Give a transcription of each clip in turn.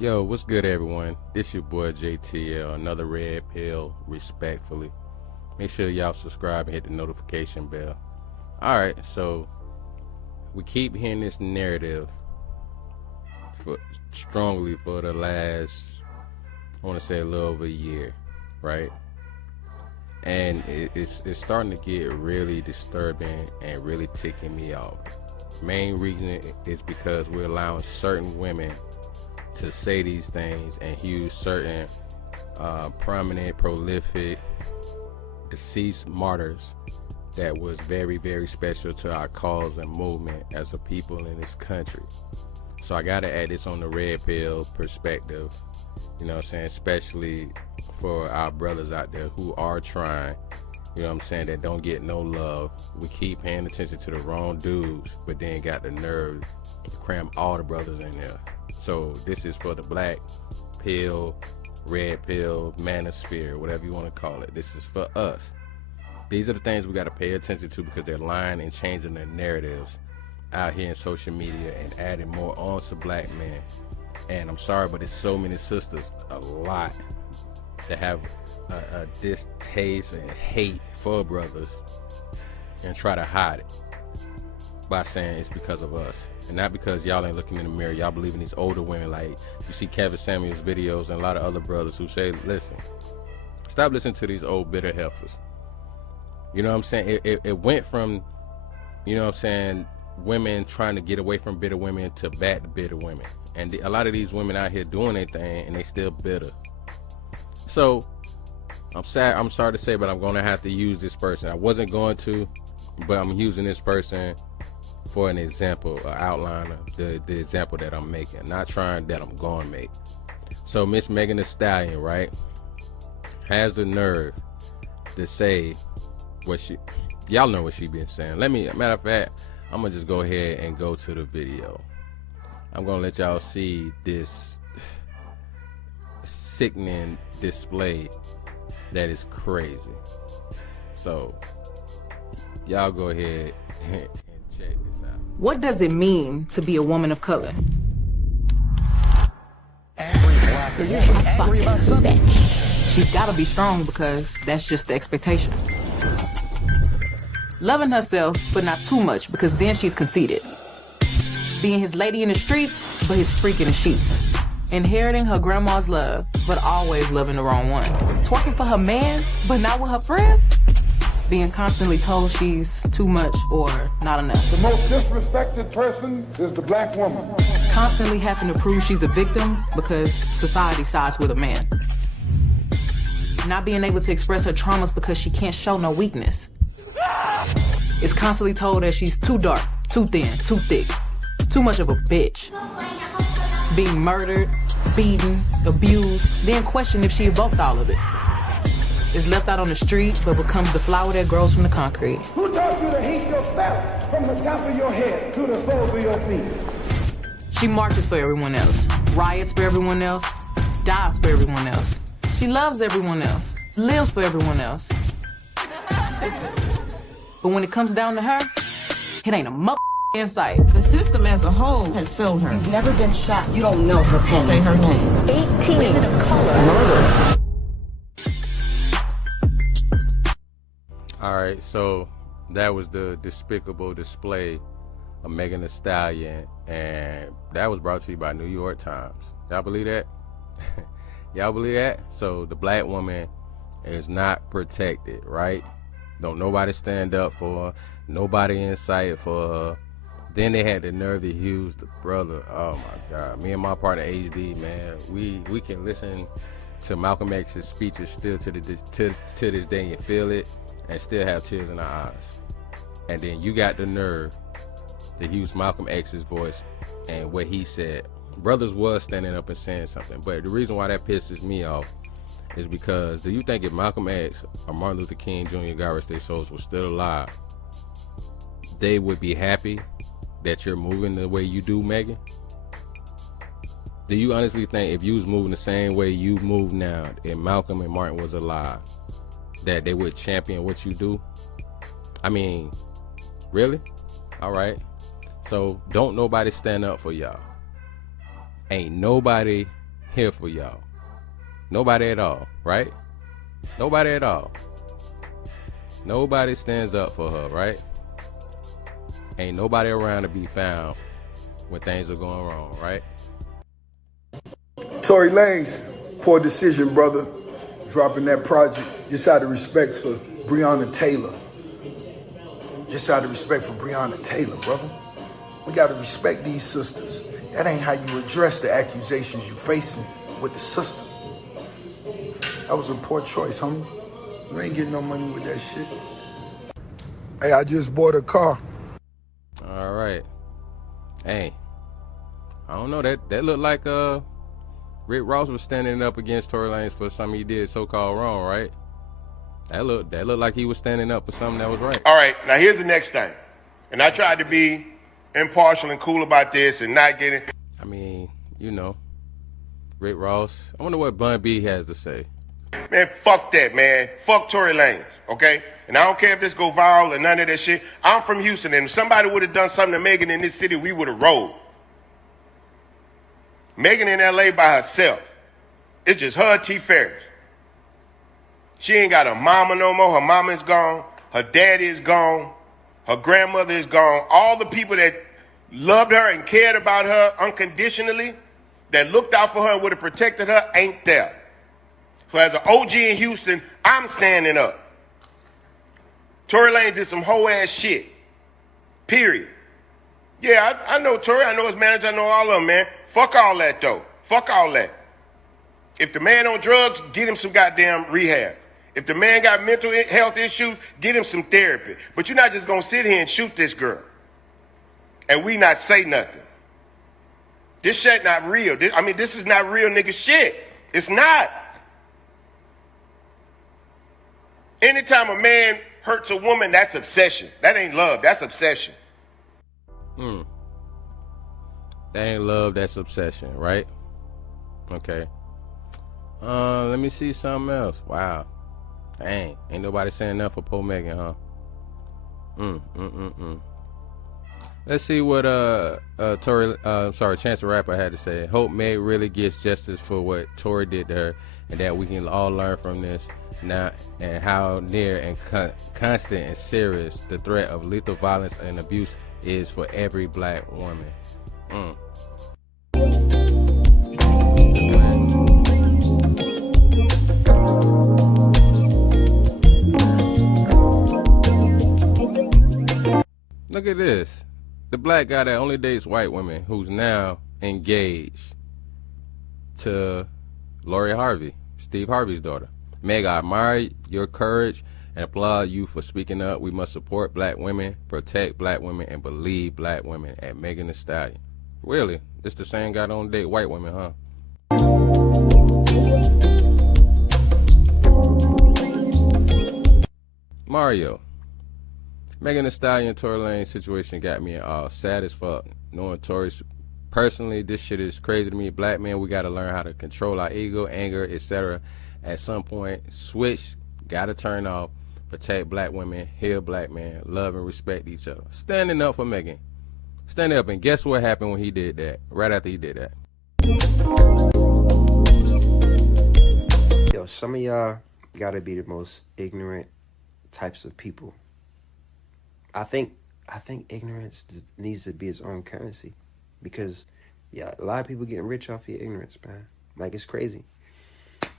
Yo, what's good, everyone? This your boy JTL, another red pill, respectfully. Make sure y'all subscribe and hit the notification bell. All right, so we keep hearing this narrative for strongly for the last, I want to say, a little over a year, right? And it's starting to get really disturbing and really ticking me off. Main reason is because we're allowing certain women to say these things and use certain prominent, prolific, deceased martyrs that was very, very special to our cause and movement as a people in this country. So I gotta add this on the red pill perspective, you know what I'm saying, especially for our brothers out there who are trying, you know what I'm saying, that don't get no love. We keep paying attention to the wrong dudes, but then got the nerve to cram all the brothers in there. So this is for the black pill, red pill, manosphere, whatever you want to call it. This is for us. These are the things we got to pay attention to because they're lying and changing their narratives out here in social media and adding more on to black men. And I'm sorry, but it's so many sisters, a lot, that have a distaste and hate for brothers and try to hide it by saying it's because of us. And not because y'all ain't looking in the mirror. Y'all believe in these older women. Like, you see Kevin Samuels videos and a lot of other brothers who say, listen, stop listening to these old bitter heifers. You know what I'm saying? It went from, you know what I'm saying, women trying to get away from bitter women to back to bitter women. And a lot of these women out here doing their thing and they still bitter. So, I'm sorry to say, but I'm going to have to use this person. I wasn't going to, but I'm using this person for an example, an outline of the example that I'm making, not trying that I'm going to make. So Miss Megan Thee Stallion, right, has the nerve to say what y'all know what she been saying. Matter of fact, I'm going to just go ahead and go to the video. I'm going to let y'all see this sickening display that is crazy. So y'all go ahead and check this out. What does it mean to be a woman of color? Angry about something. She's gotta be strong because that's just the expectation. Loving herself, but not too much because then she's conceited. Being his lady in the streets, but his freak in the sheets. Inheriting her grandma's love, but always loving the wrong one. Twerking for her man, but not with her friends. Being constantly told she's too much or not enough. The most disrespected person is the black woman. Constantly having to prove she's a victim because society sides with a man. Not being able to express her traumas because she can't show no weakness. Is constantly told that she's too dark, too thin, too thick, too much of a bitch. Being murdered, beaten, abused, then questioned if she evoked all of it. Is left out on the street, but becomes the flower that grows from the concrete. Who taught you to hate yourself from the top of your head to the soles of your feet? She marches for everyone else, riots for everyone else, dies for everyone else. She loves everyone else, lives for everyone else. But when it comes down to her, it ain't a mother in sight. The system as a whole has failed her. You've never been shot. You don't know her pen. Say her name. 18 women of color. Murder. All right, so that was the despicable display of Megan Thee Stallion, and that was brought to you by New York Times. Y'all believe that? Y'all believe that? So the black woman is not protected, right? Don't nobody stand up for her. Nobody in sight for her. Then they had the nerve to use the brother. Oh my God. Me and my partner HD, man, we can listen to Malcolm X's speeches still to this day and feel it and still have tears in our eyes. And then you got the nerve to use Malcolm X's voice and what he said. Brothers was standing up and saying something, but the reason why that pisses me off is because, do you think if Malcolm X or Martin Luther King Jr. God rest their souls was still alive, they would be happy that you're moving the way you do, Megan? Do you honestly think if you was moving the same way you move now, if Malcolm and Martin was alive, that they would champion what you do? I mean, really? All right. So don't nobody stand up for y'all. Ain't nobody here for y'all. Nobody at all, right? Nobody at all. Nobody stands up for her, right? Ain't nobody around to be found when things are going wrong, right? Tory Lanez, poor decision, brother. Dropping that project just out of respect for Breonna Taylor. Just out of respect for Breonna Taylor, brother. We gotta respect these sisters. That ain't how you address the accusations you facing with the sister. That was a poor choice, homie. You ain't getting no money with that shit. Hey, I just bought a car. All right. Hey, I don't know. That looked like Rick Ross was standing up against Tory Lanez for something he did so-called wrong, right? That looked like he was standing up for something that was right. All right, now here's the next thing. And I tried to be impartial and cool about this and not get it. I mean, you know, Rick Ross. I wonder what Bun B has to say. Man, fuck that, man. Fuck Tory Lanez, okay? And I don't care if this go viral or none of that shit. I'm from Houston, and if somebody would have done something to Megan in this city, we would have rolled. Megan in L.A. by herself. It's just her and T. Ferris. She ain't got a mama no more. Her mama is gone. Her daddy is gone. Her grandmother is gone. All the people that loved her and cared about her unconditionally, that looked out for her and would have protected her, ain't there. So as an OG in Houston, I'm standing up. Tory Lanez did some whole ass shit. Period. Yeah, I know Tory. I know his manager. I know all of them, man. Fuck all that, though. Fuck all that. If the man on drugs, get him some goddamn rehab. If the man got mental health issues, get him some therapy. But you're not just going to sit here and shoot this girl and we not say nothing. This shit not real. This is not real nigga shit. It's not. Anytime a man hurts a woman, that's obsession. That ain't love. That's obsession. That ain't love, that's obsession, right? Okay. Let me see something else. Wow. Dang. Ain't nobody saying nothing for poor Megan, huh? Let's see what Chance the Rapper had to say. Hope Meg really gets justice for what Tory did to her, and that we can all learn from this now, and how near and constant and serious the threat of lethal violence and abuse is for every black woman. Look at this. The black guy that only dates white women, who's now engaged to Lori Harvey, Steve Harvey's daughter. Meg, I admire your courage and applaud you for speaking up. We must support black women, protect black women, and believe black women. At Megan Thee Stallion. Really? This the same guy that only date white women, huh? Mario. Megan Thee Stallion and Tory Lanez situation got me all sad as fuck. Knowing Tory personally, this shit is crazy to me. Black men, we gotta learn how to control our ego, anger, etc. At some point, switch, gotta turn off, protect black women, heal black men, love and respect each other. Standing up for Megan. Standing up, and guess what happened when he did that? Right after he did that. Yo, some of y'all gotta be the most ignorant types of people. I think ignorance needs to be its own currency, because yeah, a lot of people getting rich off your ignorance, man. Like, it's crazy.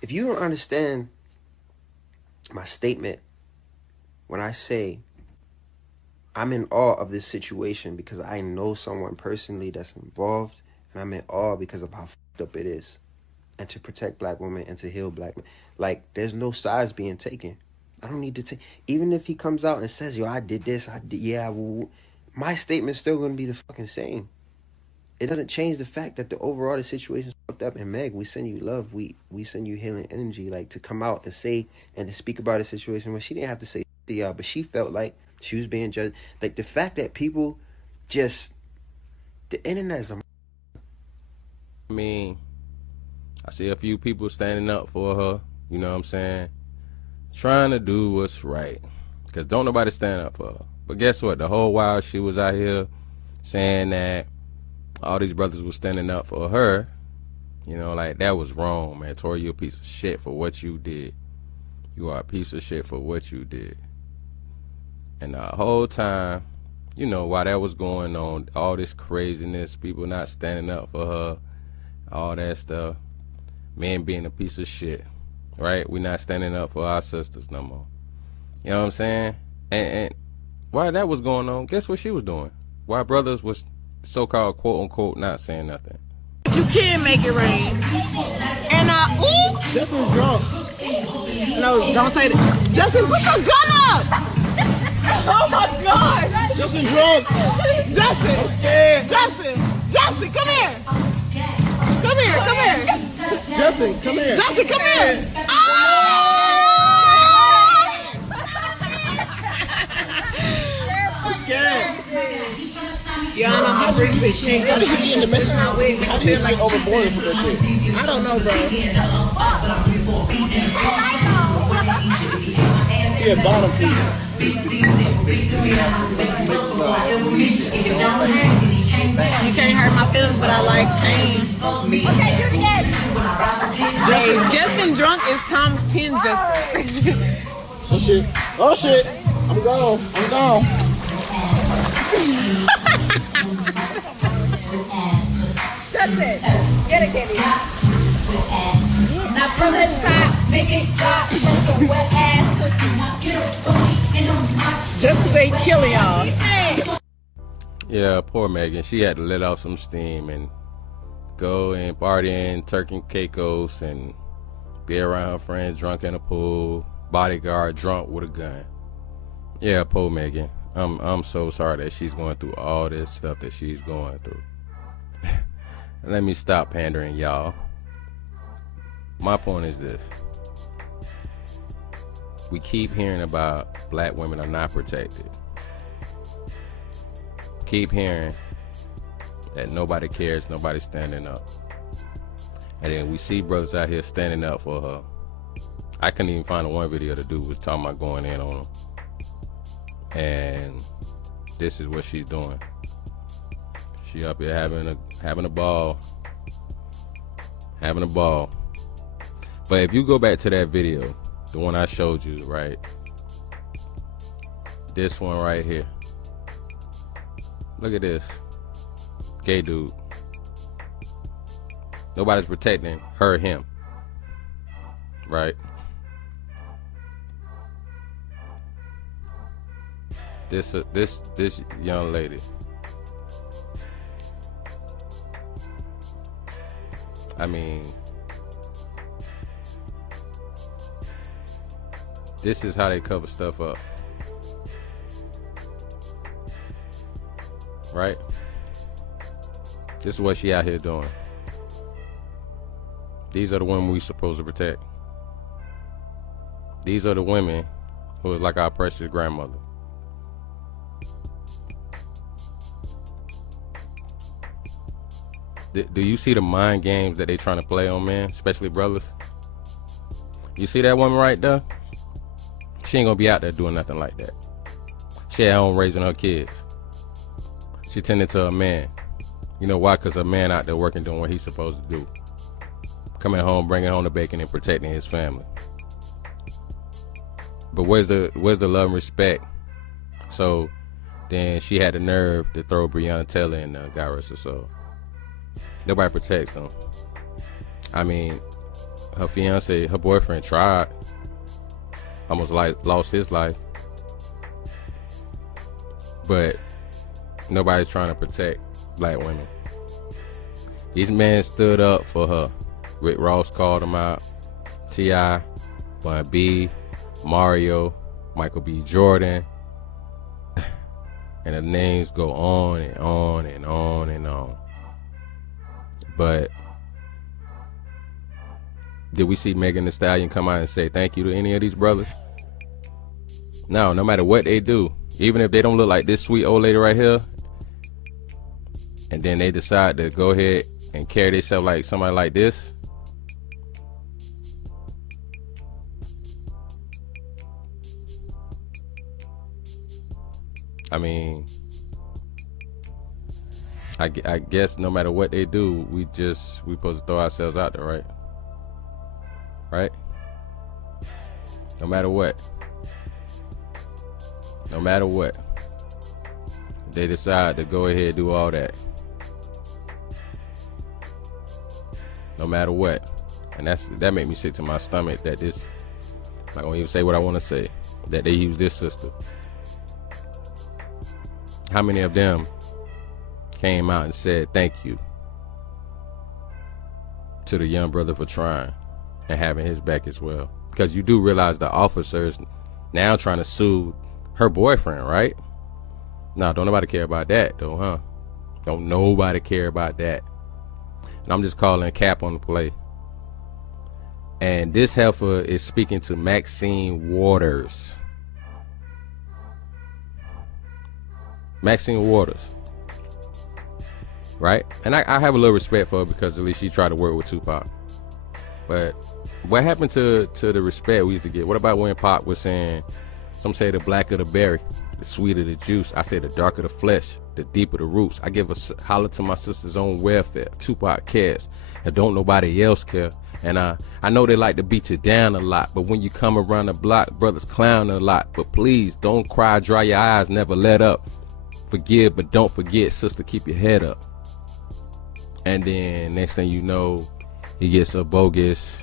If you don't understand my statement when I say I'm in awe of this situation because I know someone personally that's involved, and I'm in awe because of how fucked up it is, and to protect black women and to heal black men. Like, there's no sides being taken. I don't need to take, even if he comes out and says, yo, I did this, my statement's still going to be the fucking same. It doesn't change the fact that the overall the situation's fucked up. And Meg, we send you love. We send you healing energy, like, to come out and say and to speak about a situation where she didn't have to say to y'all, but she felt like she was being judged. Like, the fact that people just, the internet is I mean, I see a few people standing up for her, you know what I'm saying? Trying to do what's right, because don't nobody stand up for her. But guess what? The whole while she was out here saying that all these brothers were standing up for her, You know, like, that was wrong, man. Tory, you a piece of shit for what you did. You are a piece of shit for what you did. And the whole time, you know, while that was going on, all this craziness, people not standing up for her, all that stuff, men being a piece of shit, right? We not standing up for our sisters no more. You know what I'm saying? And while that was going on, guess what she was doing? While brothers was so-called quote-unquote not saying nothing. You can make it rain. And ooh! Justin's drunk. No, don't say that. Justin, put your gun up! Oh my God! Justin's drunk. Justin! I'm scared. Justin, come here! Come here! Justin, come here. Justin, come here! Oh! I'm scared. Y'all know my big bitch ain't gonna How do you get overboard for that shit? I don't know, bro. Yeah, bottom piece. You can't hurt my feelings, but I like pain. Okay, do it again. Justin drunk is Tom's 10 Justin. Oh shit. Oh shit. I'm gone. Justin, get it, Kitty. Now from the top, make it drop. Some wet ass pussy. Justin say kill y'all. Yeah, poor Megan. She had to let off some steam and go and party in Turk and Caicos and be around her friends drunk in a pool, bodyguard drunk with a gun. Yeah, poor Megan. I'm so sorry that she's going through all this stuff that she's going through. Let me stop pandering, y'all. My point is this. We keep hearing about black women are not protected. Keep hearing that nobody cares, nobody's standing up. And then we see brothers out here standing up for her. I couldn't even find one video the dude was talking about going in on him. And this is what she's doing. She up here having a ball. Having a ball. But if you go back to that video, the one I showed you, right? This one right here. Look at this. Gay dude. Nobody's protecting her, him. Right? This young lady. I mean, this is how they cover stuff up. Right? This is what she out here doing. These are the women we supposed to protect. These are the women who is like our precious grandmother. Do you see the mind games that they trying to play on men, especially brothers? You see that woman right there? She ain't gonna be out there doing nothing like that. She at home raising her kids. She tending to a man. You know why? Because a man out there working, doing what he's supposed to do. Coming home, bringing home the bacon and protecting his family. But where's the love and respect? So then she had the nerve to throw Breonna Taylor in the God rest her soul. Nobody protects them. I mean, her fiance, her boyfriend tried. Almost lost his life. But nobody's trying to protect black women. These men stood up for her. Rick Ross called them out. T.I., Bun B, Mario, Michael B. Jordan. And the names go on and on and on and on. But did we see Megan Thee Stallion come out and say thank you to any of these brothers? No matter what they do, even if they don't look like this sweet old lady right here, and then they decide to go ahead and carry themselves like somebody like this, I mean, I guess no matter what they do, we just we supposed to throw ourselves out there, right? Right? No matter what. No matter what. They decide to go ahead and do all that. No matter what. And that made me sick to my stomach that this, I'm not gonna even say what I want to say, that they use this sister. How many of them came out and said thank you to the young brother for trying and having his back as well? Because you do realize the officers now trying to sue her boyfriend, right? Nah, don't nobody care about that though, huh? Don't nobody care about that. And I'm just calling a cap on the play. And this heifer is speaking to Maxine Waters. Maxine Waters. Right? And I have a little respect for her because at least she tried to work with Tupac. But what happened to the respect we used to get? What about when Pac was saying, some say the blacker the berry, the sweeter the juice. I say the darker the flesh, the deeper the roots. I give a holler to my sister's own welfare. Tupac cares, and don't nobody else care. And I know they like to beat you down a lot, but when you come around the block, brothers clown a lot. But please, don't cry, dry your eyes, never let up. Forgive, but don't forget, sister, keep your head up. And then next thing you know, he gets a bogus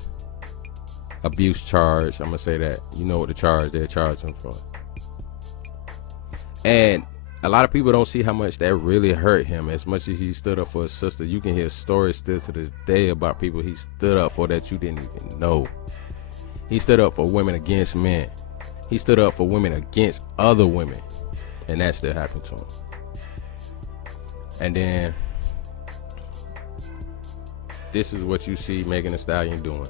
abuse charge. I'm gonna say that. You know what the charge they're charging for. And a lot of people don't see how much that really hurt him. As much as he stood up for his sister, you can hear stories still to this day about people he stood up for that you didn't even know. He stood up for women against men. He stood up for women against other women. And that still happened to him. And then this is what you see Megan Thee Stallion doing.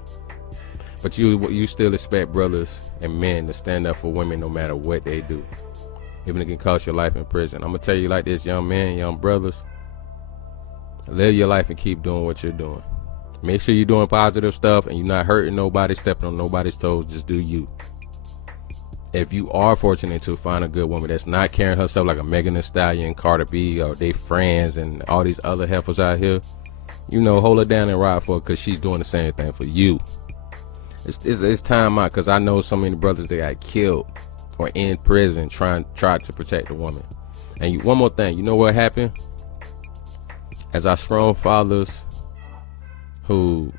But you still expect brothers and men to stand up for women no matter what they do. Even if it can cost your life in prison. I'm going to tell you like this, young men, young brothers. Live your life and keep doing what you're doing. Make sure you're doing positive stuff and you're not hurting nobody, stepping on nobody's toes. Just do you. If you are fortunate to find a good woman that's not carrying herself like a Megan Thee Stallion, Cardi B, or they friends and all these other heifers out here, you know, hold her down and ride for her because she's doing the same thing for you. It's time out because I know so many brothers that got killed or in prison tried to protect a woman. And one more thing, you know what happened? As our strong fathers who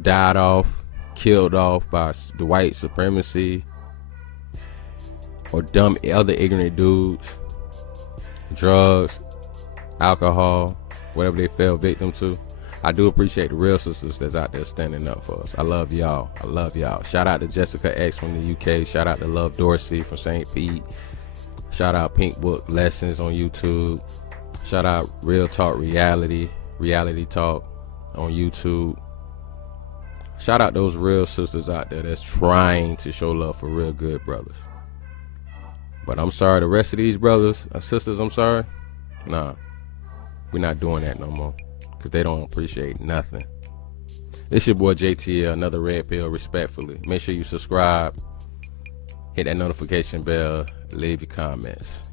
died off, killed off by the white supremacy or dumb other ignorant dudes, drugs, alcohol, whatever they fell victim to, I do appreciate the real sisters that's out there standing up for us. I love y'all. I love y'all. Shout out to Jessica X from the UK. Shout out to Love Dorsey from St. Pete. Shout out Pink Book Lessons on YouTube. Shout out Real Talk Reality Talk on YouTube. Shout out those real sisters out there that's trying to show love for real good brothers. But I'm sorry, the rest of these brothers and sisters, I'm sorry. Nah, we're not doing that no more. Because they don't appreciate nothing. It's your boy JTL, another Red Pill, respectfully. Make sure you subscribe, hit that notification bell, leave your comments.